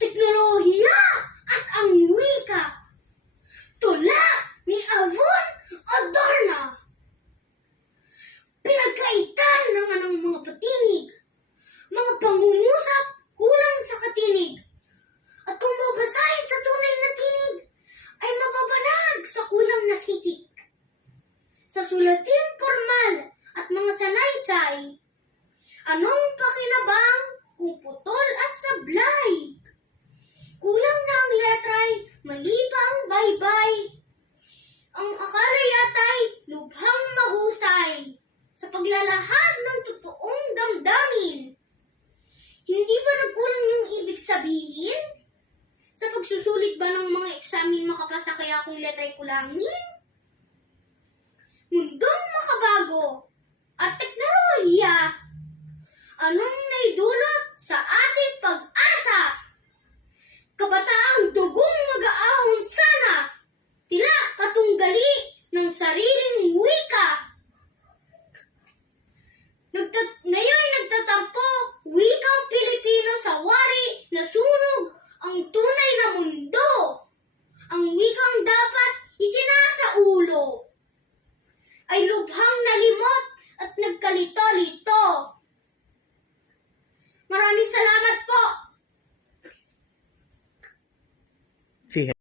teknolohiya at ang wika. Tula ni Avon Adorno. Pinagkaitan ng anong mga patinig, mga pangungusap kulang sa katinig. At kung babasahin sa tunay na tinig, ay mababanag sa kulang na titik. Sa sulatin formal at mga sanaysay, anong pakinabang kung putol at sablay? Kulang na ang letray, mali pa ang baybay. Ang akala yata'y lubhang mahusay sa paglalahad ng totoong damdamin. Hindi ba nagkulang yung ibig sabihin? Sa pagsusulit ba ng mga eksamin makapasa kaya kung letray kulangin? Mundong makabago at teknolohiya, anong naidulot sa ating pag-asa? Kabataang dugong mag-aahon sana, tila katunggali ng sariling wika. Ngayon nagtatampo, wikang Pilipino sa wari na sunog ang tunay na mundo. Ang wikang dapat isinasaulo ay lubhang nalimot at nagkalito-lito. Maraming salamat po.